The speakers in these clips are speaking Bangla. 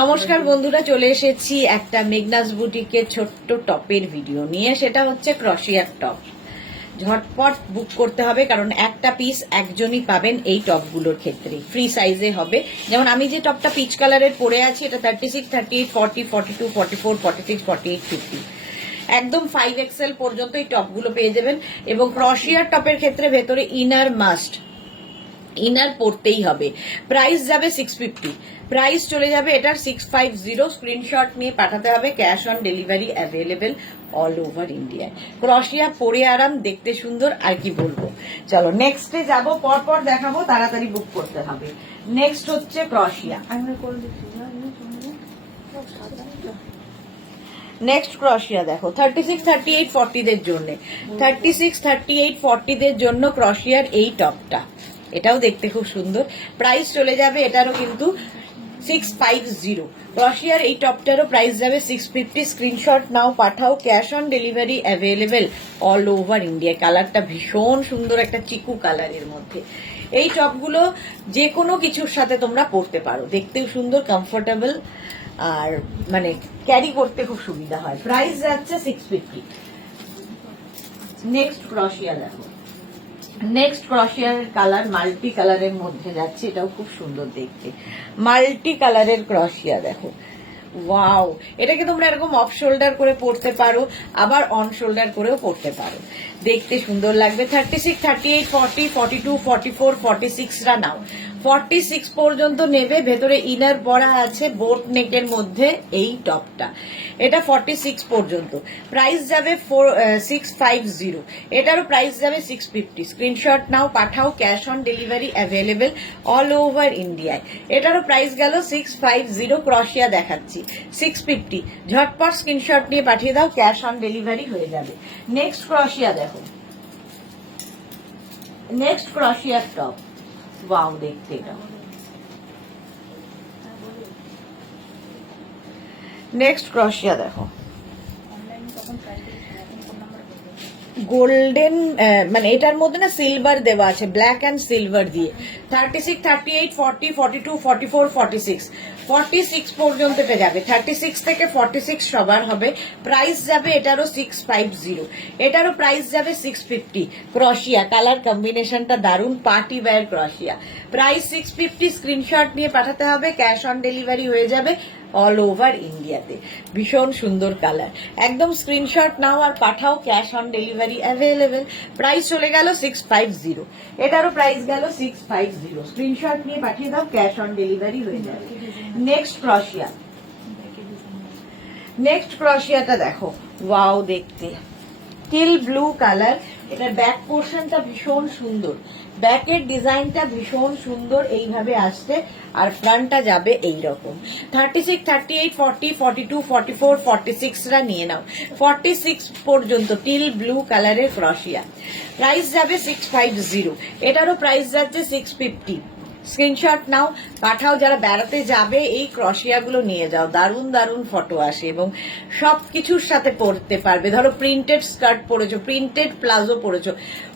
নমস্কার বন্ধুরা, চলে এসেছি একটা মেঘনাস বুটিকের ছোট্ট টপের ভিডিও নিয়ে। সেটা হচ্ছে ক্রশিয়ার টপ। ঝটপট বুক করতে হবে, কারণ একটা পিস একজনই পাবেন এই টপগুলোর ক্ষেত্রে। ফ্রি সাইজে হবে। যেমন আমি যে টপটা পিচ কালারের পরে আছি, এটা 36, 38, 40, 42, 44, 46, 48, 50, একদম 5XL পর্যন্ত এই টপগুলো পেয়ে যাবেন। এবং ক্রশিয়ার টপের ক্ষেত্রে ভেতরে ইনার মাস্ট, ইনার পড়তেই হবে। প্রাইস যাবে 650, প্রাইস চলে যাবে এটার 650। স্ক্রিনশট নিয়ে পাঠাতে হবে। Cash on delivery available all over ইন্ডিয়ায়। ক্রশিয়া পরে আরাম, দেখতে সুন্দর, আর কি বলবো। চলো নেক্সটে যাব, পরপর দেখাবো, তাড়াতাড়ি বুক করতে হবে। নেক্সট হচ্ছে ক্রশিয়া। নেক্সট ক্রশিয়া দেখো, 36, 38, 40 দের জন্য, 36, 38, 40 দের জন্য ক্রশিয়ার এই টপটা। এটাও দেখতে খুব সুন্দর। প্রাইস চলে যাবে এটারও কিন্তু 650। ক্রশিয়ার এই টপটারও প্রাইস যাবে 650। স্ক্রিনশট নাও, পাঠাও। Cash on delivery available all over India. কালারটা ভীষণ সুন্দর, একটা চিকু কালারের মধ্যে। এই টপগুলো যে কোনো কিছুর সাথে তোমরা পরতে পারো, দেখতেও সুন্দর, কমফোর্টেবল, আর মানে ক্যারি করতে খুব সুবিধা হয়। প্রাইস যাচ্ছে 650। নেক্সট ক্রশিয়া দেখো, নেক্সট ক্রশিয়ার কালার মাল্টি কালারের মধ্যে যাচ্ছে। এটাও খুব সুন্দর দেখতে, মাল্টি কালারের ক্রশিয়া দেখো। ওয়াও, এটাকে তোমরা এরকম অফ শোল্ডার করে পরতে পারো, আবার অন শোল্ডার করেও পরতে পারো, দেখতে সুন্দর লাগবে। 36, 38, 40, 42, 44, 46রা নাও। 46 পর্যন্ত নেবে। ভেতরে ইনার পরা আছে বোট নেকের মধ্যে এই টপটা। এটা 46 পর্যন্ত। প্রাইস যাবে 650। এটারও প্রাইস যাবে 650। স্ক্রিনশট নাও, পাঠাও। Cash on delivery available all over ইন্ডিয়ায়। এটারও প্রাইস গেল 650। ক্রশিয়া দেখাচ্ছি 650। ঝটপট স্ক্রিনশট নিয়ে পাঠিয়ে দাও, ক্যাশ অন ডেলিভারি হয়ে যাবে। নেক্সট ক্রশিয়া দেখো, নেক্সট ক্রশিয়ার টপ। ওয়াও, দেখতে এটা। নেক্সট ক্রশিয়া দেখো, গোল্ডেন, মানে এটার মধ্যে না সিলভার দেওয়া আছে, ব্ল্যাক অ্যান্ড সিলভার দিয়ে। 36, 38, 40, 42, 44, 46, 46 পর্যন্ত যাবে। 36 থেকে 46 সবার হবে। প্রাইস যাবে এটারও 650। এটারও প্রাইস যাবে 650। ক্রশিয়া কালার কম্বিনেশনটা দারুণ, পার্টি ওয়্যার ক্রশিয়া। প্রাইস 650। স্ক্রিনশট নিয়ে পাঠাতে হবে, ক্যাশ অন ডেলিভারি হয়ে যাবে অল ওভার ইন্ডিয়াতে। ভীষণ সুন্দর কালার, একদম স্ক্রিনশট নাও আর পাঠাও। Cash on delivery available. Price চলে গেল 650। এটারও প্রাইস গেল 650। স্ক্রিনশট নিয়ে পাঠিয়ে দাও, ক্যাশ অন ডেলিভারি হয়ে যাবে। নেক্সট ক্রশিয়া, নেক্সট ক্রশিয়াটা দেখো। ওয়াও, দেখতে টিল ব্লু কালার। এটার ব্যাক পোর্শনটা ভীষণ সুন্দর, ব্যাকের ডিজাইনটা ভীষণ সুন্দর, এইভাবে আসছে। আর ফ্রন্টটা যাবে এইরকম। 36, 38, 40, 42, 44, 46রা নিয়ে নাও। 46 পর্যন্ত টিল ব্লু কালারের ক্রশিয়া। প্রাইস যাবে 650। এটারও প্রাইস যাচ্ছে 650। স্ক্রিনশট নাও, পাঠাও। যারা বেড়াতে যাবে এই ক্রশিয়াগুলো নিয়ে যাও, দারুণ দারুণ ফটো আসে এবং সবকিছুর সাথে পরতে পারবে। ধরো প্রিন্টেড স্কার্ট পরেছো, প্রিন্টেড প্লাজো পরেছো,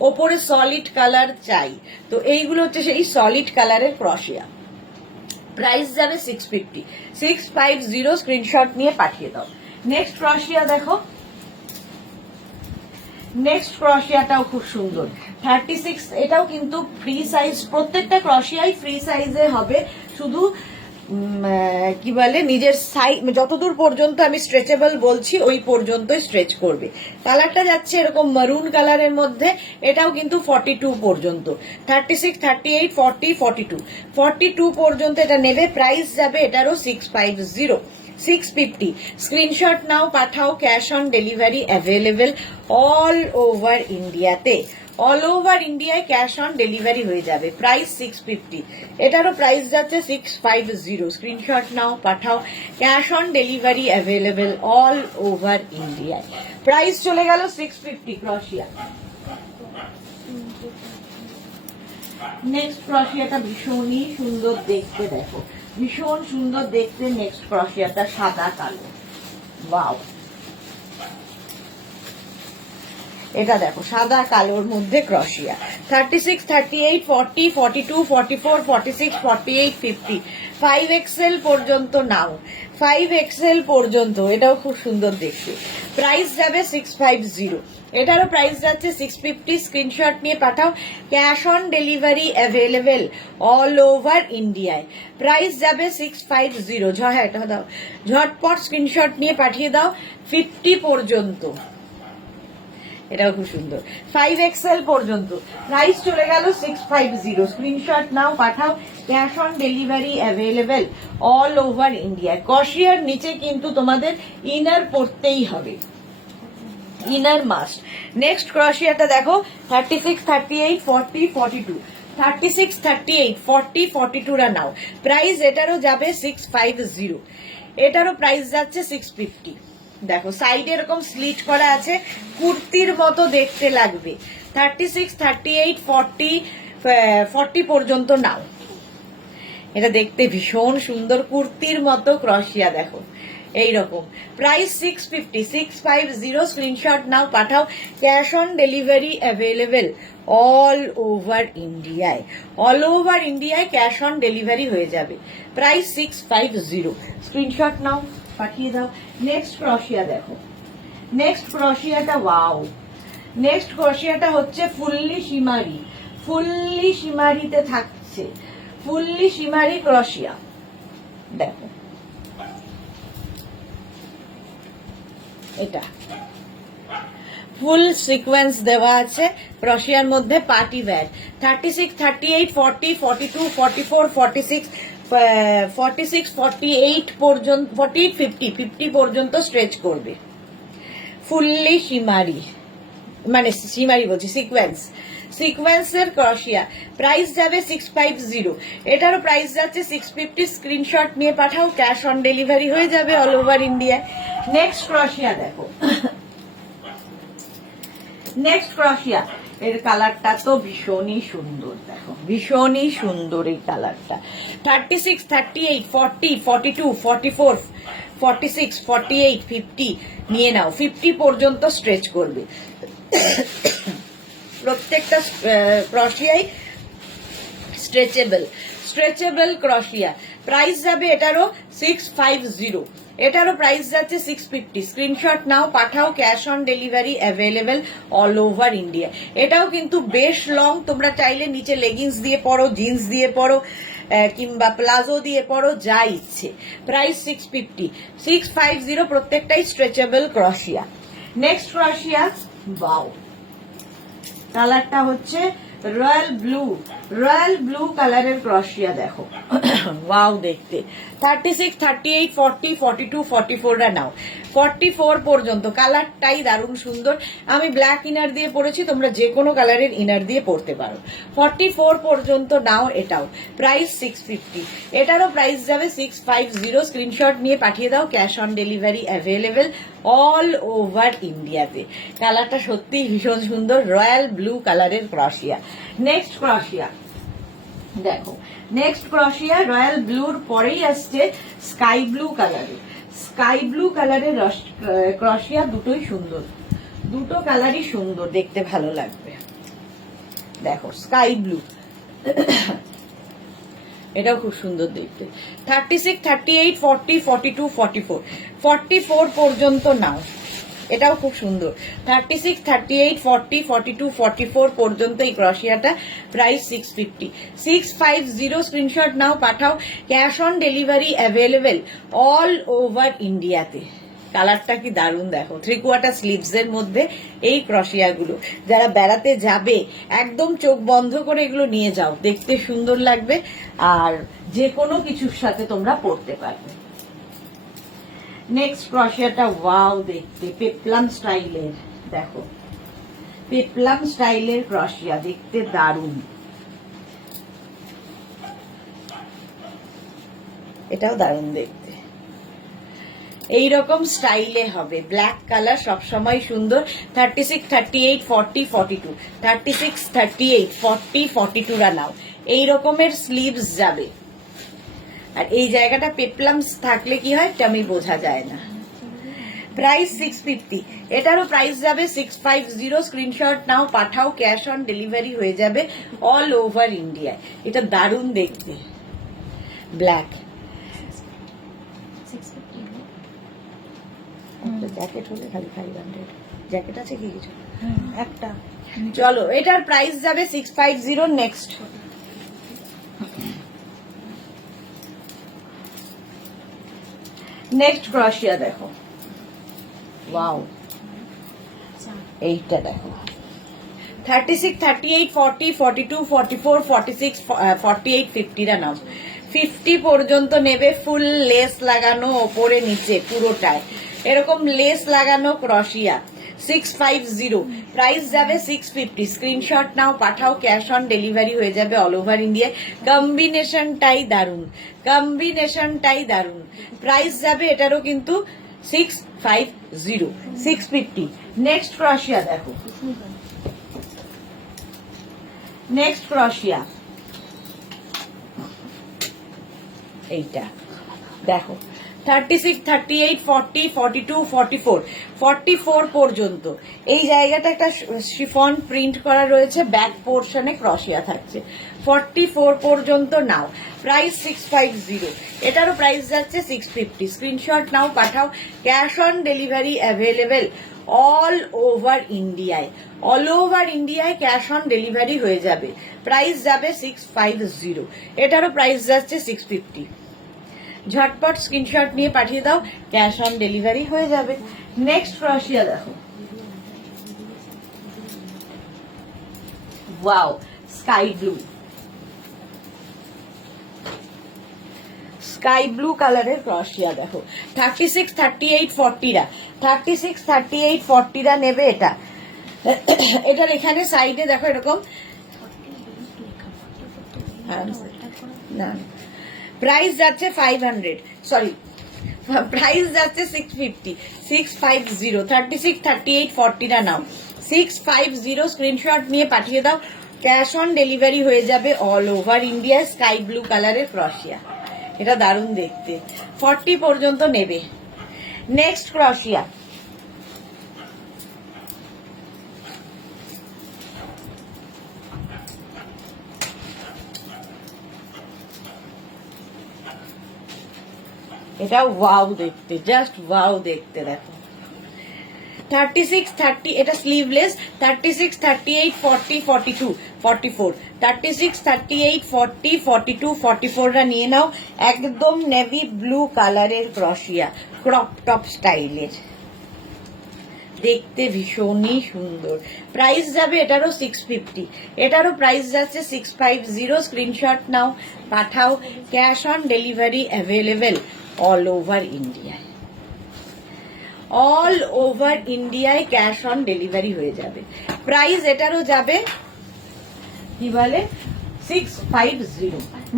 ওপরে সলিড কালার চাই, তো এইগুলো হচ্ছে সেই সলিড কালারের ক্রশিয়া। প্রাইস যাবে 650। 650। স্ক্রিনশট নিয়ে পাঠিয়ে দাও। নেক্সট ক্রশিয়া দেখো, নেক্সট ক্রশিয়াটাও খুব সুন্দর। 36, এটাও কিন্তু ফ্রি সাইজ। প্রত্যেকটা ক্রশিয়াই ফ্রি সাইজে হবে, শুধু কি বলে নিজের সাইজ যতদূর পর্যন্ত আমি স্ট্রেচেবল বলছি ওই পর্যন্তই স্ট্রেচ করবে। কালারটা যাচ্ছে এরকম মারুন কালারের মধ্যে। এটাও কিন্তু 42 পর্যন্ত। 36, 38, 40, 42, 42 পর্যন্ত এটা নেবে। প্রাইস যাবে এটারও 650। 650। স্ক্রিনশট নাও, পাঠাও। Cash on delivery available all over ইন্ডিয়াতে। অল ওভার ইন্ডিয়ায় ক্যাশ অন ডেলিভারি হয়ে যাবে। প্রাইস 650। এটারও প্রাইস যাচ্ছে 650। স্ক্রিনশট নাও, পাঠাও। Cash on delivery available all over ইন্ডিয়ায়। প্রাইস চলে গেল 650 ক্রশিয়া। নেক্সট ক্রশিয়াটা ভীষণই সুন্দর দেখতে, দেখো ভীষণ সুন্দর দেখতে। নেক্সট ক্রশিয়াটা সাদা কালো। ওয়াও, এটা দেখো সাদা কালোর মধ্যে ক্রশিয়া 36, 38, 40, 42, 44, 46, 48, 50 5XL পর্যন্ত নাও 5XL পর্যন্ত। এটাও খুব সুন্দর দেখতে। প্রাইস যাবে 650, এটারও প্রাইস যাচ্ছে 650। স্ক্রিনশট নিয়ে পাঠাও, cash on delivery available all over ইন্ডিয়ায়। প্রাইস যাবে 650। হ্যাঁ এটা দাও, ঝটপট স্ক্রিনশট নিয়ে পাঠিয়ে দাও 50 পর্যন্ত। এটাও খুব সুন্দর 5XL পর্যন্ত। প্রাইস চলে গেল 650। স্ক্রিনশট নাও পাঠাও, cash on delivery available all over India. ক্রশিয়ার নিচে কিন্তু তোমাদের ইনার পরতেই হবে, ইনার মাস্ট। নেক্সট ক্রশিয়াটা দেখো 36, 38, 40, 42 36, 38, 40, 42 রা নাও। প্রাইস এটারও যাবে 650, এটারও প্রাইস যাচ্ছে 650। দেখো সাইডে এরকম স্লিট করা আছে, কুর্তির মতো দেখতে লাগবে। 36, 38, 40, 40 পর্যন্ত নাও। এটা দেখতে ভীষণ সুন্দর, কুর্তির মতো ক্রশিয়া দেখো এইরকম। প্রাইস 650, 650। স্ক্রিনশট নাও পাঠাও, cash on delivery available all over ইন্ডিয়ায়। অল ওভার ইন্ডিয়ায় ক্যাশ অন ডেলিভারি হয়ে যাবে। প্রাইস 650। স্ক্রিনশট নাও পাঠিয়ে দাও। নেক্সট ক্রশিয়া দেখো, নেক্সট ক্রশিয়াটা ওয়াও। নেক্সট ক্রশিয়াটা হচ্ছে ফুললি শিমারি, ফুললি শিমারিতে থাকছে, ফুললি শিমারি ক্রশিয়া। দেখো এটা ফুল সিকোয়েন্স দেওয়া আছে ক্রশিয়ার মধ্যে, পার্টি ওয়্যার। 36, 38, 40, 42, 44, 46, 46, 48 পর্যন্ত, 48, 50, 50 পর্যন্ত স্ট্রেচ করবে। ফুললি শিমারি, মানে শিমারি বলছি, সিকোয়েন্স, সিকোয়েন্সের ক্রশিয়া। প্রাইস যাবে 650, এটারও প্রাইস যাচ্ছে 650। স্ক্রিনশট নিয়ে পাঠাও, ক্যাশ অন ডেলিভারি হয়ে যাবে অল ওভার ইন্ডিয়ায়। নেক্সট ক্রশিয়া দেখো, নেক্সট ক্রশিয়া। এর কালারটা তো ভীষণই সুন্দর, দেখো ভীষণই সুন্দর এই কালারটা। 36, 38, 40, 42, 44, 46, 48, 50 নিয়ে নাও। 50 পর্যন্ত স্ট্রেচ করবে। প্রত্যেকটা ক্রশিয়াই স্ট্রেচেবল, স্ট্রেচেবল ক্রশিয়া। প্রাইস যাবে এটারও 650, এটারও প্রাইস যাচ্ছে 650। স্ক্রিনশট নাও পাঠাও, cash on delivery available all over India. এটাও কিন্তু বেশ লং, তোমরা চাইলে নিচে লেগিংস দিয়ে পরো, জিন্স দিয়ে পরো, কিংবা প্লাজো দিয়ে পরো, যা ইচ্ছে। প্রাইস 650, 650। প্রত্যেকটাই স্ট্রেচেবল ক্রশিয়া। নেক্সট ক্রশিয়া, বাও, কালারটা হচ্ছে রয়্যাল ব্লু, রয়্যাল ব্লু কালারের ক্রশিয়া দেখো ওয়াও দেখতে। 36, 38, 40, 42, 44 রা নাও। 44 পর্যন্ত। কালারটাই দারুণ সুন্দর। আমি ব্ল্যাক ইনার দিয়ে পরেছি, তোমরা যে কোনো কালারের ইনার দিয়ে পরতে পারো। 44 পর্যন্ত নাও। এটাও প্রাইস 650, এটারও প্রাইস যাবে 650। স্ক্রিনশট নিয়ে পাঠিয়ে দাও, cash on delivery available all over ইন্ডিয়াতে। কালারটা সত্যি ভীষণ সুন্দর, রয়্যাল ব্লু কালারের ক্রশিয়া। নেক্সট ক্রশিয়া দেখো, নেক্সট ক্রশিয়া রয়্যাল ব্লুর পরেই আসছে স্কাই ব্লু কালারের। স্কাই ব্লু কালারের ক্রশিয়া দুটোই সুন্দর, দুটো কালারই সুন্দর, দেখতে ভালো লাগবে। দেখো স্কাই ব্লু, এটাও খুব সুন্দর দেখতে। 36, 38, 40, 42, 44, 44 পর্যন্ত নাও। এটাও খুব সুন্দর। 36, 38, 40, 42, 44 পর্যন্ত এই ক্রশিয়াটা। প্রাইস 650, 650। স্ক্রিনশট নাও পাঠাও, cash on delivery available all over ইন্ডিয়াতে। কালারটা কি দারুণ দেখো, 3/4 স্লিভস এর মধ্যে এই ক্রশিয়াগুলো। যারা বেড়াতে যাবে একদম চোখ বন্ধ করে এগুলো নিয়ে যাও, দেখতে সুন্দর লাগবে, আর যে কোনো কিছুর সাথে তোমরা পরতে পারবে। নেক্সট ক্রশিয়াটা ওয়াও দেখতে, পেপলাম স্টাইলের দেখো, পেপলাম স্টাইলের ক্রশিয়া, দেখতে দারুণ। এটাও দারুণ দেখতে, এইরকম স্টাইলে হবে। ব্ল্যাক কালার সবসময় সুন্দর। 36, 38, 40, 42, 36, 38, 40, 42 রা নাও। এই রকমের স্লিভস যাবে, আর এই জায়গাটা পেপলামস থাকলে কি হয় টামি বোঝা যায় না। প্রাইস 650, এটারও প্রাইস যাবে 650। স্ক্রিনশট নাও, পাঠাও, ক্যাশ অন ডেলিভারি হয়ে যাবে অল ওভার ইন্ডিয়ায়। এটা দারুণ দেখতে, ব্ল্যাক। জ্যাকেট হলে খালি 500, জ্যাকেট আছে কি কিছু একটা। চলো, এটার প্রাইস যাবে 650। নেক্সট ক্রশিয়া দেখো, ওয়াও, এইটা দেখো 36, 38, 40, 42, 44, 46, 48, 50 নাও। 50 পর্যন্ত নেবে, ফুল লেস লাগানো ওপরে নিচে পুরোটায়, এরকম লেস লাগানো ক্রশিয়া 650। প্রাইস যাবে 650। স্ক্রিনশট নাও, পাঠাও, ক্যাশ অন ডেলিভারি হয়ে যাবে অল ওভার ইন্ডিয়া। কম্বিনেশনটাই দারুন, কম্বিনেশনটাই দারুন। প্রাইস যাবে এটারও কিন্তু 650, 650। নেক্সট ক্রশিয়া দেখো, নেক্সট ক্রশিয়া এইটা দেখো 36, 38, 40, 42, 44, 44 পর্যন্ত। এই জায়গাটা একটা শিফন প্রিন্ট করা রয়েছে, ব্যাক পোর্শনে ক্রশিয়া থাকছে। 44 পর্যন্ত নাও, প্রাইস 650। এটারও প্রাইস যাচ্ছে 650। স্ক্রিনশট নাও, পাঠাও, cash on delivery available all over ইন্ডিয়ায়, অল ওভার ইন্ডিয়ায় ক্যাশ অন ডেলিভারি হয়ে যাবে। প্রাইস যাবে 650, এটারও প্রাইস যাচ্ছে 650। ঝটপট স্ক্রিনশট নিয়ে পাঠিয়ে দাও, ক্যাশ অন ডেলিভারি হয়ে যাবে। নেক্সট ক্রশিয়া দেখো, wow, sky blue, sky blue কালারের ক্রশিয়া দেখো 36, 38, 40 36, 38, 40 নেবে এটা। এটার এখানে সাইডে দেখো এরকম, না প্রাইস যাচ্ছে 500, সরি প্রাইস যাচ্ছে 650, 650। 36, 38, 40 নাও, 650। স্ক্রিনশট নিয়ে পাঠিয়ে দাও, ক্যাশ অন ডেলিভারি হয়ে যাবে all over India. Sky blue কালারের ক্রশিয়া, এটা দারুণ দেখতে। 40 পর্যন্ত নেবে। নেক্সট ক্রশিয়া, এটা ওয়াও দেখতে, জাস্ট ওয়াও দেখতে। দেখো 36, 30, এটা স্লিভলেস। 36, 38, 40, 42, 44, 36, 38, 40, 42, 44 নিয়ে নাও। একদম নেভি ব্লু কালারের ক্রশিয়া, ক্রপ টপ স্টাইলের, দেখতে ভীষণই সুন্দর। প্রাইস যাবে এটারও 650, এটারও প্রাইস যাচ্ছে 650। স্ক্রিনশট নাও, পাঠাও, cash on delivery available all over ইন্ডিয়ায়, অল ওভার ইন্ডিয়ায় ক্যাশ অন ডেলিভারি হয়ে যাবে। প্রাইস এটারও যাবে কি বলে 650।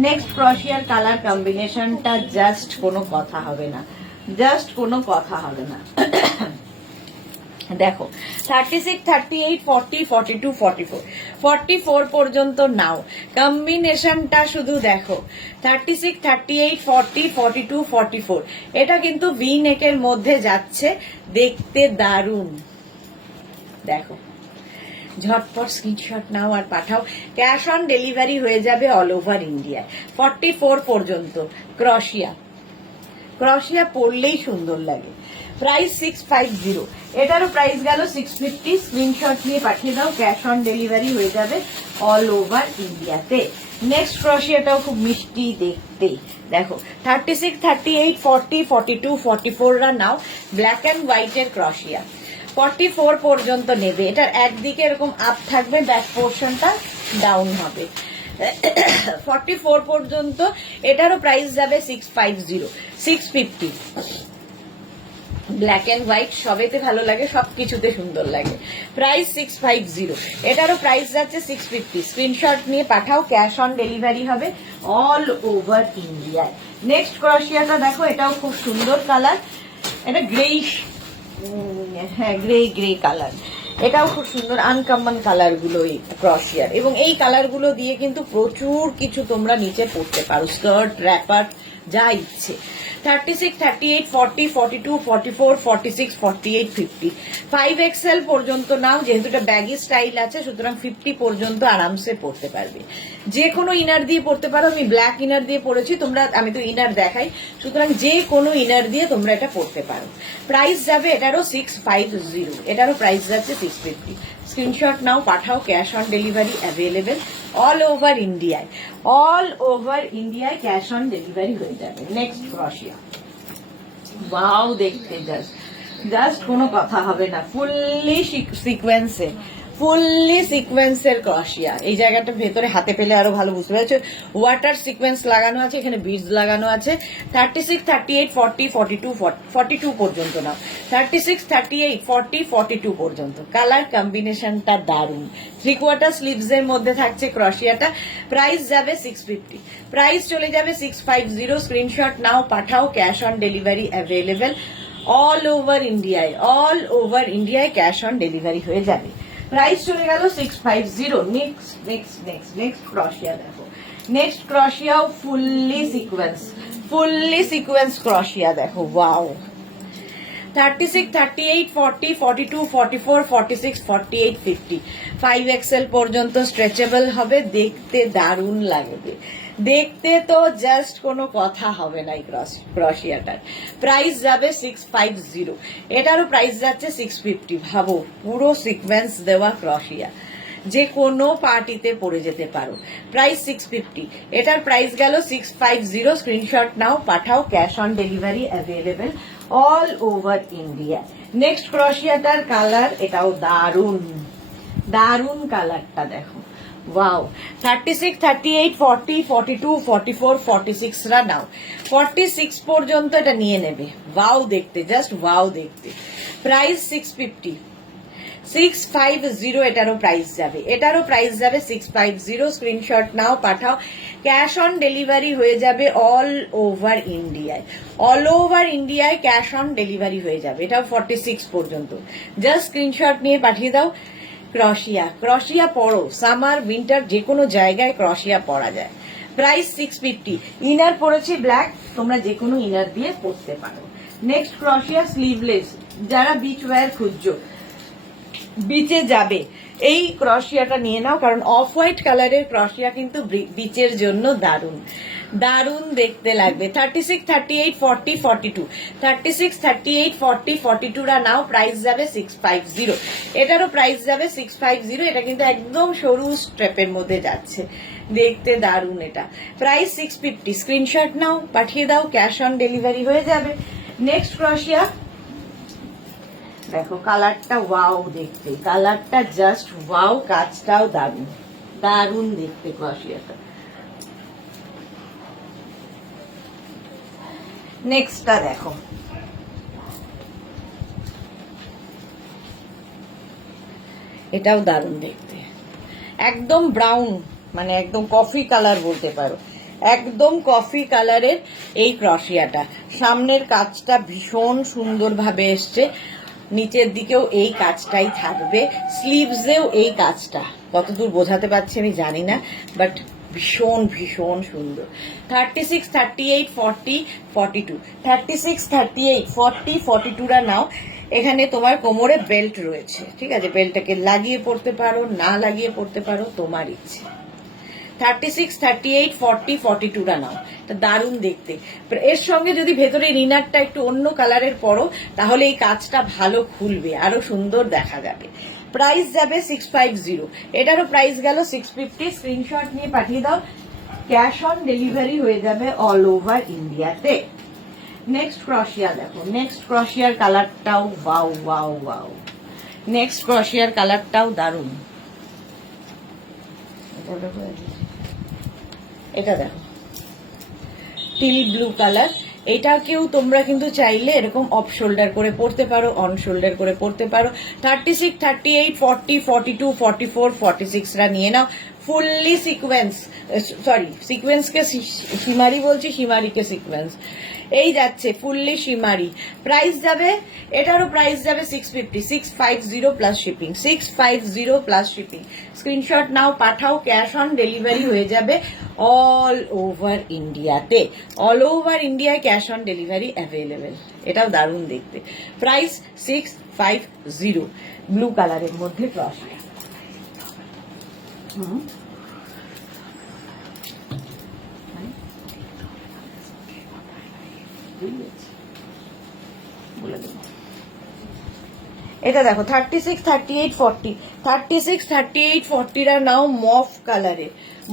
নেক্সট ক্রশিয়ার কালার কম্বিনেশনটা জাস্ট কোনো কথা হবে না, জাস্ট কোনো কথা হবে না। দেখো 36, 38, 40, 42, 44, 44 পর্যন্ত নাও। কম্বিনেশনটা শুধু দেখো, 36, 38, 40, 42, 44। এটা কিন্তু ভি নেকের মধ্যে যাচ্ছে, দেখতে দারুণ। দেখো ঝটপট স্ক্রিনশট নাও আর পাঠাও, ক্যাশ অন ডেলিভারি হয়ে যাবে অল ওভার ইন্ডিয়ায়। 44 পর্যন্ত ক্রশিয়া, ক্রশিয়া পরলেই সুন্দর লাগে। প্রাইস 650, এটারও প্রাইস গেল 650। স্ক্রিনশট নিয়ে পাঠিয়ে দাও, ক্যাশ অন ডেলিভারি হয়ে যাবে অল ওভার ইন্ডিয়াতে। নেক্সট ক্রশিয়াটাও খুব মিষ্টি দেখতে। দেখো 36, 38, 40, 42, 44 নাও। ব্ল্যাক অ্যান্ড হোয়াইটের ক্রশিয়া 44 পর্যন্ত নেবে। এটার একদিকে এরকম আপ থাকবে, ব্যাক পোর্শনটা ডাউন হবে। 44 পর্যন্ত, এটারও প্রাইস যাবে 650, 650। ব্ল্যাক অ্যান্ড হোয়াইট সবেতে ভালো লাগে, সবকিছুতে সুন্দর লাগে। প্রাইস 650, এটারও প্রাইস যাচ্ছে 650। স্ক্রিনশট নিয়ে পাঠাও, ক্যাশ অন ডেলিভারি হবে অল ওভার ইন্ডিয়ায়। নেক্সট ক্রশিয়াটা দেখো, এটাও খুব সুন্দর কালার, এটা গ্রেইশ, হ্যাঁ গ্রে গ্রে কালার। এটাও খুব সুন্দর, আনকমন কালার গুলো এই ক্রশিয়ার, এবং এই কালার গুলো দিয়ে কিন্তু প্রচুর কিছু তোমরা নিচে পড়তে পারো, স্কার্ট, র্যাপার, যা ইচ্ছে। 36, 38, 40, 42, 44, 46, 48, 50 5XL পর্যন্ত নাও, যেহেতু এটা ব্যাগি স্টাইল আছে সুতরাং 50 পর্যন্ত আরামসে পরতে পারবে। যে কোনো ইনার দিয়ে পরতে পারো, আমি ব্ল্যাক ইনার দিয়ে পরেছি, তোমরা আমি তো ইনার দেখাই, সুতরাং যে কোনো ইনার দিয়ে তোমরা এটা পরতে পারো। প্রাইস যাবে এটারও 650, এটারও প্রাইস যাচ্ছে 650। স্ক্রিনশট নাও, পাঠাও, cash on delivery available all over ইন্ডিয়ায়, অল ওভার ইন্ডিয়ায় ক্যাশ অন ডেলিভারি হয়ে যাবে। নেক্সট ক্রশিয়া, ওয়াও দেখতে জাস্ট কোনো কথা হবে না, ফুললি সিকোয়েন্সে, ফুললি সিকোয়েন্সের ক্রশিয়া। এই জায়গাটা ভেতরে হাতে পেলে আরো ভালো বুঝতে পারছো, ওয়াটার সিকোয়েন্স লাগানো আছে, এখানে বিডস লাগানো আছে। 36, 38, 40, 42, 42 পর্যন্ত নাও, 36, 38, 40, 42 পর্যন্ত। কালার কম্বিনেশনটা দারুণ। 3/4 স্লিভস এর মধ্যে থাকছে ক্রশিয়াটা। প্রাইস যাবে 650, প্রাইস চলে যাবে 650। স্ক্রিনশট নাও, পাঠাও, cash on delivery available all over ইন্ডিয়ায়, অল ওভার ইন্ডিয়ায় ক্যাশ অন ডেলিভারি হয়ে যাবে। প্রাইস চলে গেল 650। নেক্সট ক্রশিয়া দেখো, নেক্সট ক্রশিয়াও ফুললি সিকোয়েন্স ক্রশিয়া দেখো, ওয়াও। 36, 38, 40, 42, 44, 46, 48, 50 5XL পর্যন্ত স্ট্রেচেবল হবে, দেখতে দারুণ লাগবে, দেখতে তো জাস্ট কোনো কথা হবে না। এই ক্রশিয়াটার প্রাইস যাবে 650, এটারও প্রাইস যাচ্ছে 650। ভাবো, পুরো সিকোয়েন্স দেওয়া ক্রশিয়া, যে কোনো পার্টিতে পরে যেতে পারো। প্রাইস 650, এটার প্রাইস গেল 650। স্ক্রিনশট নাও, পাঠাও, cash on delivery available all over India. Next ক্রশিয়াটার কালার, এটাও দারুণ কালারটা দেখো, ওয়াও। 36, 38, 40, 42, 44, 46 রা নাও, 46 পর্যন্ত এটা নিয়ে নেবে। ওয়াও দেখতে, জাস্ট ওয়াও দেখতে। প্রাইস 650, 650 এটারও প্রাইস যাবে, 650। স্ক্রিনশট নাও, পাঠাও, ক্যাশ অন ডেলিভারি হয়ে যাবে অল ওভার ইন্ডিয়ায় ক্যাশ অন ডেলিভারি হয়ে যাবে। এটাও 46 পর্যন্ত। জাস্ট স্ক্রিনশট নিয়ে পাঠিয়ে দাও। ক্রশিয়া পরো, সামার উইন্টার যে কোনো জায়গায় ক্রশিয়া পরা যায়। প্রাইস 650। ইনার পরেছি ব্ল্যাক, তোমরা যে কোনো ইনার দিয়ে পরতে পারো। নেক্সট ক্রশিয়া স্লিভলেস, যারা বিচ ওয়্যার খুঁজছো, বিচে যাবে, এই ক্রশিয়াটা নিয়ে নাও, কারণ অফ হোয়াইট কালারের ক্রশিয়া কিন্তু বিচের জন্য দারুণ দেখতে লাগবে। 36, 38, 40, 42 36, 38, 40, 42 রা নাও, প্রাইস যাবে 650। এটারও প্রাইস যাবে 650। এটা কিন্তু একদম সরু স্ট্রেপের মধ্যে যাচ্ছে, দেখতে দারুণ। এটা প্রাইস 650। স্ক্রিনশট নাও, পাঠিয়ে দাও, ক্যাশ অন ডেলিভারি হয়ে যাবে। নেক্সট ক্রশিয়া দেখো, কালারটা ওয়াও দেখতে, কালারটা জাস্ট ওয়াও, কাজটাও দারুণ দেখতে ক্রশিয়াটা। নেক্সটটা দেখো, এটাও দারুণ দেখতে, একদম ব্রাউন, মানে একদম কফি কালার বলতে পারো, একদম কফি কালারের এই ক্রশিয়াটা। সামনের কাজটা ভীষণ সুন্দরভাবে এসছে, নিচের দিকেও এই কাজটাই থাকবে, স্লিভসেও এই কাজটা, কতদূর বোঝাতে পারছি আমি জানি না, বাট ভীষণ সুন্দর। 36, 38, 40, 42 36, 38, 40, 42 রা নাও। এখানে তোমার কোমরে বেল্ট রয়েছে, ঠিক আছে, বেল্টটাকে লাগিয়ে পড়তে পারো, না লাগিয়ে পড়তে পারো, তোমার ইচ্ছে। 36, 38, 40, 42 টা নাও, এটা দারুণ দেখতে। এর সঙ্গে যদি ভেতরের ইনারটা একটু অন্য কালারের পরো, তাহলে এই কাজটা ভালো খুলবে, আরো সুন্দর দেখা যাবে। প্রাইস যাবে 650। এটারও প্রাইস গেল 650। স্ক্রিনশট নিয়ে পাঠিয়ে দাও, ক্যাশ অন ডেলিভারি হয়ে যাবে অল ওভার ইন্ডিয়াতে। নেক্সট ক্রশিয়া দেখো, নেক্সট ক্রশিয়ার কালারটাও ওয়াও। নেক্সট ক্রশিয়ার কালারটাও দারুণ। এটা দেখো, টিল ব্লু কালার। এটাকেও তোমরা কিন্তু চাইলে এরকম অফ শোল্ডার করে পরতে পারো, অন শোল্ডার করে পরতে পারো। 36, 38, 40, 42, 44, 46 রা নিয়ে নাও, ফুললি সিকোয়েন্স, সরি সিকোয়েন্সকে সিমারি বলছি, সিমারিকে সিকোয়েন্স। এই যাচ্ছে ফুললি সিমারি, প্রাইস যাবে, এটারও প্রাইস যাবে 650, 650 plus shipping, 650 plus shipping. Screenshot নাও, পাঠাও, ক্যাশ অন ডেলিভারি হয়ে যাবে অল ওভার ইন্ডিয়াতে, অল ওভার ইন্ডিয়ায় ক্যাশ অন ডেলিভারি অ্যাভেলেবেল। এটাও দারুণ দেখতে, প্রাইস 650, ব্লু কালারের মধ্যে ক্রস। এটা দেখো 36, 38, 40, 36, 38, 40 নাও মফ কালারে,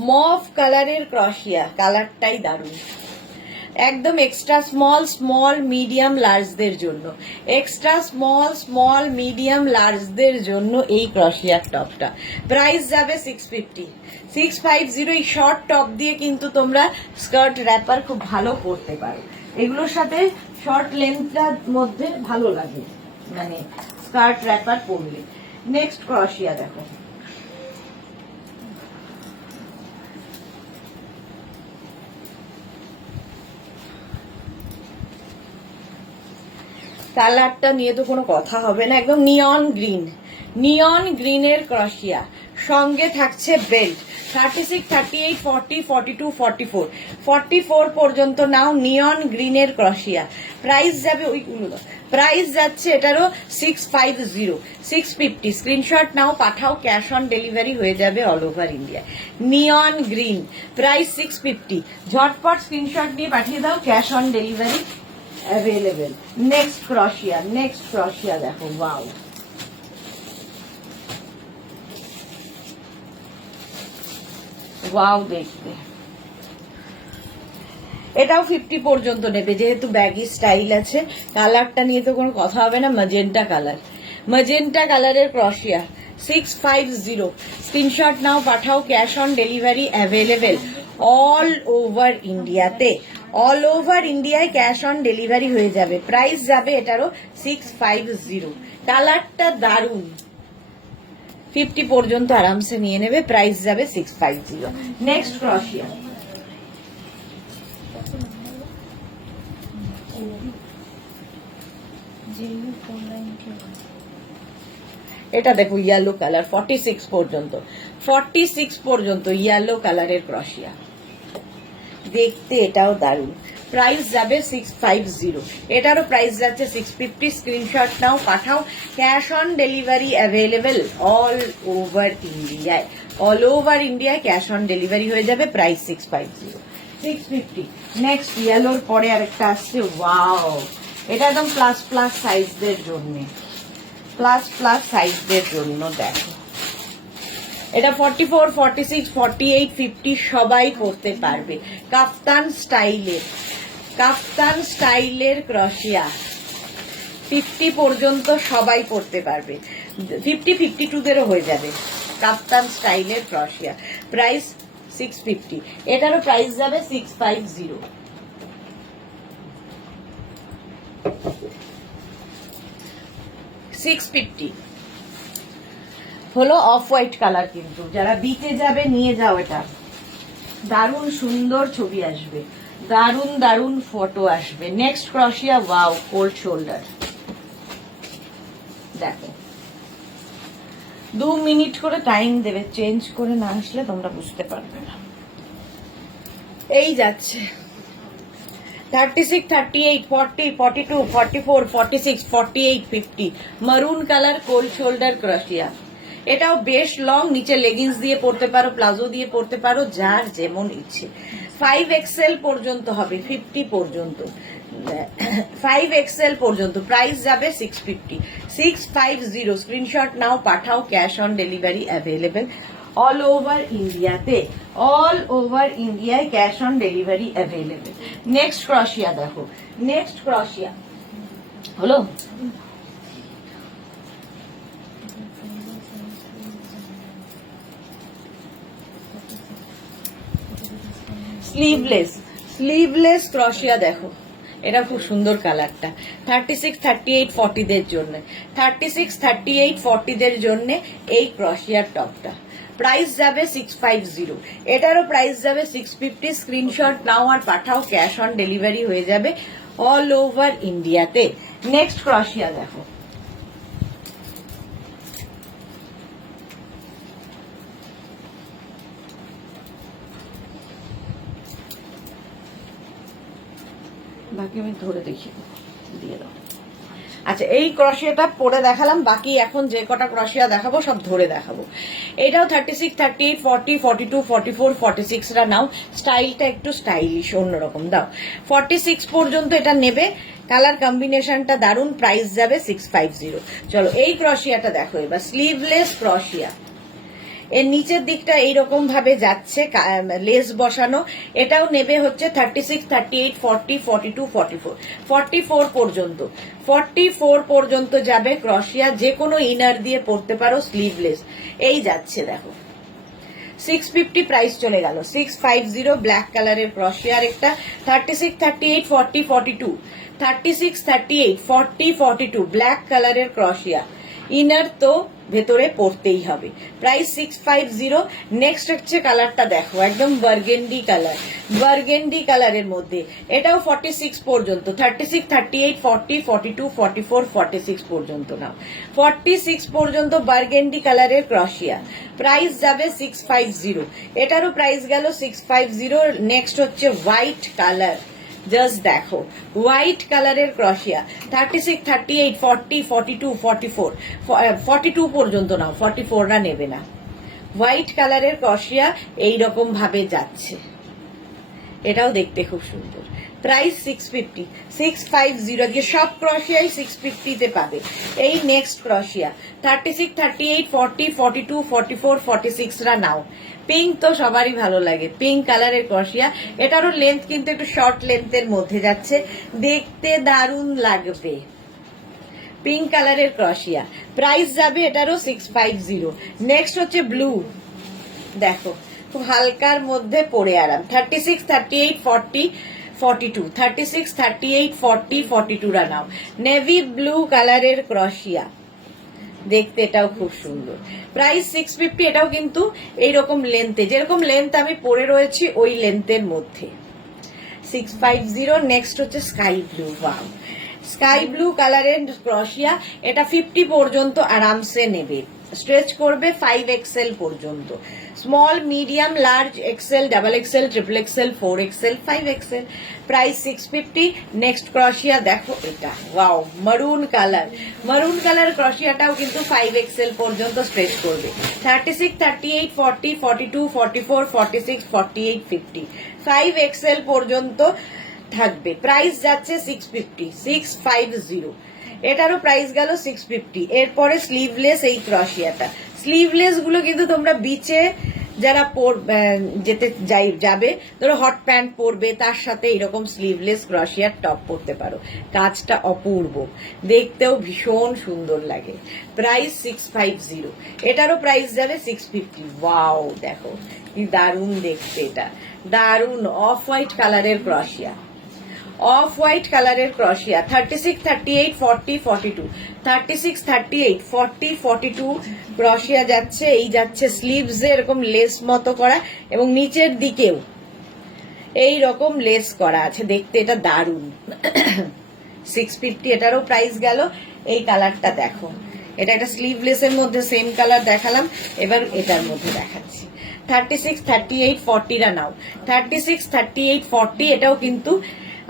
মফ কালারের ক্রশিয়া, কালারটাই দারুণ, একদম এক্সট্রা স্মল, স্মল মিডিয়াম লার্জদের জন্য, এক্সট্রা স্মল, স্মল মিডিয়াম লার্জদের জন্য এই ক্রশিয়ার টপটা। প্রাইস যাবে 650, 650। এই শর্ট টপ দিয়ে কিন্তু তোমরা স্কার্ট র্যাপার খুব ভালো পরতে পারো, এগুলোর সাথে শর্ট লেন্থটার মধ্যে ভালো লাগে, মানে স্কার্ট র্যাপার পরলে। নেক্সট ক্রশিয়া দেখো, কালারটা নিয়ে তো কোনো কথা হবে না, একদম নিয়ন গ্রিন, নিয়ন গ্রিনের ক্রশিয়া, সঙ্গে থাকছে বেল্ট। 36, 38, 40, 42, 44, 44 পর্যন্ত নাও নিয়ন গ্রিনের ক্রশিয়া। প্রাইস যাবে ওইগুলো, প্রাইস যাচ্ছে এটারও 650, 650। স্ক্রিনশট নাও, পাঠাও, ক্যাশ অন ডেলিভারি হয়ে যাবে all over India. Neon green, price 650। ঝটপট স্ক্রিনশট নিয়ে পাঠিয়ে দাও, cash on delivery available. Next ক্রশিয়া, নেক্সট ক্রশিয়া দেখো, ওয়াও, ওয়াও দেখতে। এটাও 50 পর্যন্ত নেবে, যেহেতু ব্যাগি স্টাইল আছে। কালারটা নিয়ে তো কোনো কথা হবে না, ম্যাজেন্টা কালার, ম্যাজেন্টা কালারের ক্রশিয়া, 650। স্ক্রিনশট নাও, পাঠাও, cash on delivery available all over ইন্ডিয়াতে, অল ওভার ইন্ডিয়ায় ক্যাশ অন ডেলিভারি হয়ে যাবে। প্রাইস যাবে এটারও 650। কালারটা দারুণ, 50 পর্যন্ত আরামসে নিয়ে নেবে, প্রাইস যাবে 650। নেক্সট ক্রশিয়া, এটা দেখো ইয়েলো কালার, 46 পর্যন্ত, 46 পর্যন্ত ইয়েলো কালারের ক্রশিয়া, দেখতে এটাও দারুণ। প্রাইস যাবে 650, এটারও প্রাইস যাচ্ছে 650। স্ক্রিনশট নাও, পাঠাও, cash on delivery available all over ইন্ডিয়ায়, অল ওভার ইন্ডিয়ায় ক্যাশ অন ডেলিভারি হয়ে যাবে, প্রাইস 650, 650। নেক্সট ইয়েলোর পরে আরেকটা আসছে, ওয়াও, এটা একদম প্লাস প্লাস সাইজদের জন্য, প্লাস প্লাস সাইজদের জন্য। দেখো এটা 44, 46, 48, 50 সবাই পরতে পারবে, কাফতান স্টাইলের, কাফতান স্টাইলের ক্রশিয়া, 50 পর্যন্ত সবাই পরতে পারবে, 50, 52দেরও হয়ে যাবে, কাফতান স্টাইলের ক্রশিয়া। প্রাইস 650, এটারও প্রাইস যাবে 650। হলো অফ হোয়াইট কালার, কিন্তু যারা বিচে যাবে নিয়ে যাও, এটা দারুণ সুন্দর ছবি আসবে, দারুণ দারুণ ফটো আসবে। নেক্সট ক্রশিয়া, ওয়াও, কোল্ড শোল্ডার। দেখো 2 মিনিট করে টাইম দেবে, চেঞ্জ করে না আসলে তোমরা বুঝতে পারবে না। এই যাচ্ছে 36, 38, 40, 42, 44, 46, 48, 50, মারুন কালার কোল্ড শোল্ডার ক্রশিয়া। এটাও বেশ লং, নিচে লেগিংস দিয়ে পরতে পারো, প্লাজো দিয়ে পরতে পারো, যার যেমন ইচ্ছে। 5XL পর্যন্ত হবে, 50 পর্যন্ত, 5XL পর্যন্ত। প্রাইস যাবে 650, 650। স্ক্রিনশট নাও, পাঠাও, cash on delivery available all over ইন্ডিয়াতে, অল ওভার ইন্ডিয়ায় cash on delivery available. Next ক্রশিয়া দেখো, নেক্সট ক্রশিয়া হলো স্লিভলেস, স্লিভলেস ক্রশিয়া দেখো, এটা খুব সুন্দর কালারটা। 36, 38, 40 দের জন্য, 36, 38, 40 দের জন্য এই ক্রশিয়ার টপটা প্রাইস যাবে 650, এটারও প্রাইস যাবে 650। স্ক্রিনশট নাও আর পাঠাও, ক্যাশ অন ডেলিভারি হয়ে যাবে অল ওভার ইন্ডিয়াতে। নেক্সট ক্রশিয়া দেখো, বাকি আমি ধরে দেখি, দিয়ে দাও। আচ্ছা, এই ক্রশিয়াটা পরে দেখালাম, বাকি এখন যে কটা ক্রশিয়া দেখাবো সব ধরে দেখাবো। এটাও 36, 38, 40, 42, 44, 46 রা নাও, স্টাইলটা একটু স্টাইলিশ অন্যরকম দাও। 46 পর্যন্ত এটা নেবে, কালার কম্বিনেশনটা দারুন, প্রাইস যাবে 650। চলো এই ক্রশিয়াটা দেখো এবার, স্লিভলেস ক্রশিয়া, এর নিচের দিকটা এইরকম ভাবে যাচ্ছে, লেস বসানো। এটাও নেবে হচ্ছে 36, 38, 40, 42, 44, 44 পর্যন্ত। 44 পর্যন্ত যাবে ক্রশিয়া, যে কোনো ইনার দিয়ে পরতে পারো, স্লিভলেস। এই যাচ্ছে দেখো, 650 প্রাইস চলে গেল, 650। ব্ল্যাক কালারের ক্রশিয়ার একটা 36, 38, 40, 42, 36, 38, 40, 42 ব্ল্যাক কালারের ক্রশিয়া। ইনার তো ভেতরে পড়তেই হবে, প্রাইস 650। নেক্সট হচ্ছে কালারটা দেখো, একদম বার্গেন্ডি কালার, বার্গেন্ডি কালারের মধ্যে। এটাও 46 পর্যন্ত, 36, 38, 40, 42, 44, 46 পর্যন্ত নাও। 46 পর্যন্ত বার্গেন্ডি কালারের ক্রশিয়া, প্রাইস যাবে 650। এটারও প্রাইস গেল 650। নেক্সট হচ্ছে হোয়াইট কালার, জাস্ট দেখো হোয়াইট কালারের ক্রশিয়া, 36, 38, 40, 42, 44, 42 পর্যন্ত নাও, 44 রা নেবে না। হোয়াইট কালারের ক্রশিয়া এইরকম ভাবে যাচ্ছে, এটাও দেখতে খুব সুন্দর, প্রাইস 650, 650। আজকে সব ক্রশিয়াই 650 তে পাবে। এই নেক্সট ক্রশিয়া 36, 38, 40, 42, 44, 46 রা নাও। পিঙ্ক তো সবারই ভালো লাগে, পিঙ্ক কালারের ক্রশিয়া। এটারও লেন্থ কিন্তু একটু শর্ট লেন্থের মধ্যে যাচ্ছে, দেখতে দারুণ লাগবে। পিঙ্ক কালারের ক্রশিয়া, প্রাইস যাবে এটারও 650। নেক্সট হচ্ছে ব্লু, দেখো খুব হালকার মধ্যে পরে আরাম, 36, 38, 40, 42, 36, 38, 40, 42 রা নাও। নেভি ব্লু কালারের ক্রশিয়া, দেখতে এটাও খুব সুন্দর, প্রাইস 650। এটাও কিন্তু এইরকম লেন্থে, যেরকম লেন্থ আমি পরে রয়েছি ওই লেন্থের মধ্যে, 650। নেক্সট হচ্ছে sky blue, wow sky blue কালারের ক্রশিয়া। এটা 50 পর্যন্ত আরামসে নেবে, স্ট্রেচ করবে 5XL পর্যন্ত, small, medium, large, XL, double XL, triple XL, 4XL, 5XL, price 650। Next ক্রশিয়া দেখো, এটা ওয়াও মারুন কালার, মারুন কালার ক্রশিয়াটাও কিন্তু 5XL পর্যন্ত স্ট্রেচ করবে, 36, 38, 40, 42, 44, 46, 48, 50, 5XL পর্যন্ত থাকবে, প্রাইস যাচ্ছে 650, 650। এটারও প্রাইস গেল 650। এরপরে স্লিভলেস এই ক্রশিয়াটা, স্লিভলেস গুলো কিন্তু তোমরা বিচে যারা যেতে যাবে, ধরো হট প্যান্ট পরবে, তার সাথে এরকম স্লিভলেস ক্রশিয়ার টপ পরতে পারো, কাজটা অপূর্ব, দেখতেও ভীষণ সুন্দর লাগে, প্রাইস 650। এটারও প্রাইস যাবে 650। ওয়াও দেখো কি দারুণ দেখতে, এটা দারুণ অফ হোয়াইট কালারের ক্রশিয়া, অফ হোয়াইট কালারের ক্রশিয়া, 36, 38, 40, 42, 36, 38, 40, 42 ক্রশিয়া যাচ্ছে। এই যাচ্ছে স্লিভস এরকম লেস মতো করা, এবং নিচের দিকেও এই রকম লেস করা আছে, দেখতে এটা দারুণ, 650। এটারও প্রাইস গেল। এই কালারটা দেখো, এটা একটা স্লিভলেসের মধ্যে সেম কালার দেখালাম, এবার এটার মধ্যে দেখাচ্ছি। 36, 38, 40 রা নাও, 36, 38, 40 এটাও কিন্তু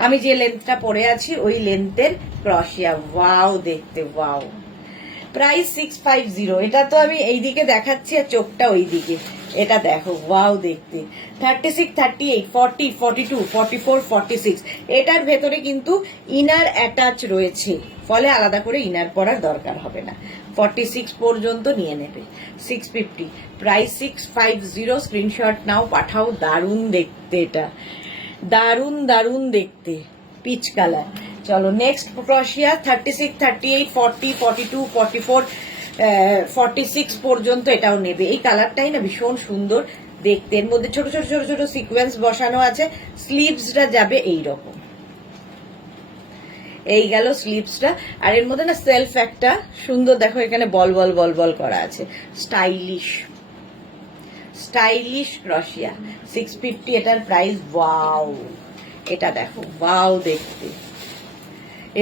আমি যে লেন্থটা পরে আছি ওই লেন্থের ক্রশিয়া, ওয়াও দেখতে, ওয়াও, প্রাইস 650। এটা তো আমি এইদিকে দেখাচ্ছি আর চোখটা ওই দিকে, এটা দেখো ওয়াও দেখতে, 36, 38, 40, 42, 44, 46 এটার ভেতরে কিন্তু ইনার অ্যাটাচ রয়েছে, ফলে আলাদা করে ইনার পরার দরকার হবে না, 46 পর্যন্ত নিয়ে নেবে, 650, প্রাইস 650। স্ক্রিনশট নাও, পাঠাও, দারুণ দেখতে, এটা দারুণ দারুণ দেখতে, পিচ কালার। চলো নেক্সট ক্রশিয়া, 36, 38, 40, 42, 44, 46 পর্যন্ত এটাও নেবে। এই কালারটাই না ভীষণ সুন্দর দেখতে, এর মধ্যে ছোট ছোট ছোট ছোট সিকোয়েন্স বসানো আছে, স্লিভসটা যাবে এইরকম, এই গেল স্লিভসটা। আর এর মধ্যে না সেলফ একটা সুন্দর দেখো, এখানে বল বল বল বল করা আছে, স্টাইলিশ, স্টাইলিশ ক্রশিয়া 650 এটার প্রাইস। ওয়াও, এটা দেখো, ওয়াও দেখতে,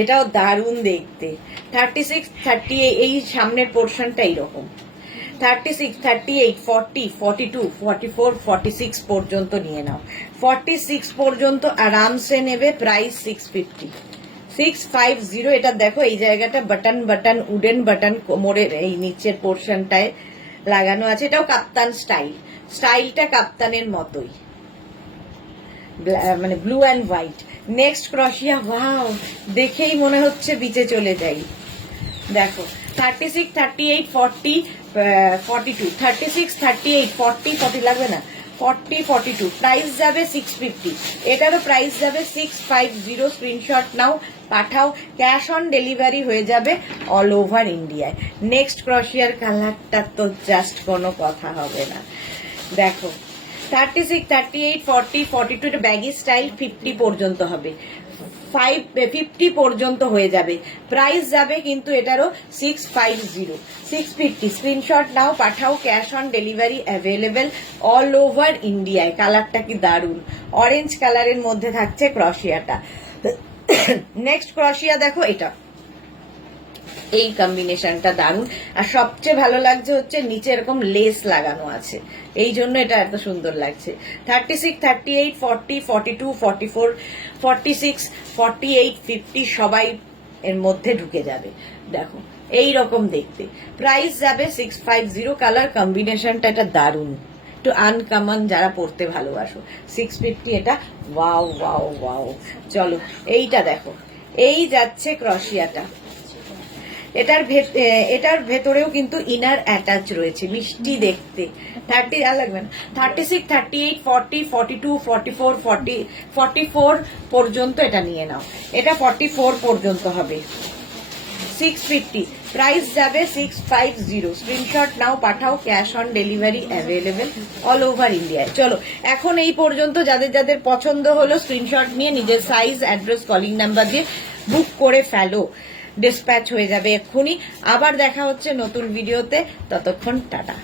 এটাও দারুণ দেখতে। 36, 38 এই সামনের পোর্শনটা এইরকম। 36, 38, 40, 42, 44, 46 পর্যন্ত নিয়ে নাও। 46 পর্যন্ত আরামসে নেবে, প্রাইস 650। 650। এটা দেখো, এই জায়গাটা বাটন বাটন, উডেন বাটন কোমরের এই নিচের পোর্শনটায় লাগানো আছে। এটাও কাপ্তান স্টাইল, স্টাইলটা কাপ্তানের মতোই, মানে ব্লু অ্যান্ড হোয়াইট। নেক্সট ক্রশিয়া, ওয়াও, দেখেই মনে হচ্ছে বিচে চলে যাই। দেখো 36, 38, 40, 42, 36, 38, 40, 40 লাগবে না, 40, 42, প্রাইস যাবে 650। এটারও প্রাইস যাবে 650। স্ক্রিনশট নাও, পাঠাও, ক্যাশ অন ডেলিভারি হয়ে যাবে অল ওভার ইন্ডিয়ায়। নেক্সট ক্রশিয়ার কালারটা তো জাস্ট কোনো কথা হবে না। দেখো 36, 38, 40, 42, এটা ব্যাগি স্টাইল, 50 পর্যন্ত হবে, 50 পর্যন্ত হয়ে যাবে। প্রাইস যাবে কিন্তু এটারও 650, 650। স্ক্রিনশট নাও, পাঠাও, cash on delivery available all over ইন্ডিয়ায়। কালারটা কি দারুন, অরেঞ্জ কালারের মধ্যে থাকছে ক্রশিয়াটা। নেক্সট ক্রশিয়া দেখো, এটা এই কম্বিনেশনটা দারুন। আর সবচেয়ে ভালো লাগছে হচ্ছে নিচে এরকম লেস লাগানো আছে, এই জন্য এটা এত সুন্দর লাগছে। 36, 38, 40, 42, 44, 46, 48, 50 সবাই এর মধ্যে ঢুকে যাবে। দেখো এই রকম দেখতে, প্রাইস যাবে 650। কালার কম্বিনেশনটা এটা দারুন, একটু আনকমন, যারা পড়তে ভালোবাসো। 650 এটা। Wow wow wow. চলো এইটা দেখো, এই যাচ্ছে ক্রশিয়াটা। এটার ভেতরেও কিন্তু ইনার অ্যাটাচ রয়েছে, মিষ্টি দেখতে। 30 লাগবে না, 36, 38, 40, 42, 44, 40, 44 পর্যন্ত এটা নিয়ে নাও। এটা 44 পর্যন্ত হবে, 650। প্রাইস যাবে 650। স্ক্রিনশট নাও, পাঠাও, cash on delivery available all over ইন্ডিয়ায়। চলো এখন এই পর্যন্ত যাদের যাদের পছন্দ হলো, স্ক্রিনশট নিয়ে নিজের সাইজ, অ্যাড্রেস, কলিং নাম্বার দিয়ে বুক করে ফেলো, ডিসপ্যাচ হয়ে যাবে এক্ষুনি। আবার দেখা হচ্ছে নতুন ভিডিওতে, ততক্ষণ টাটা।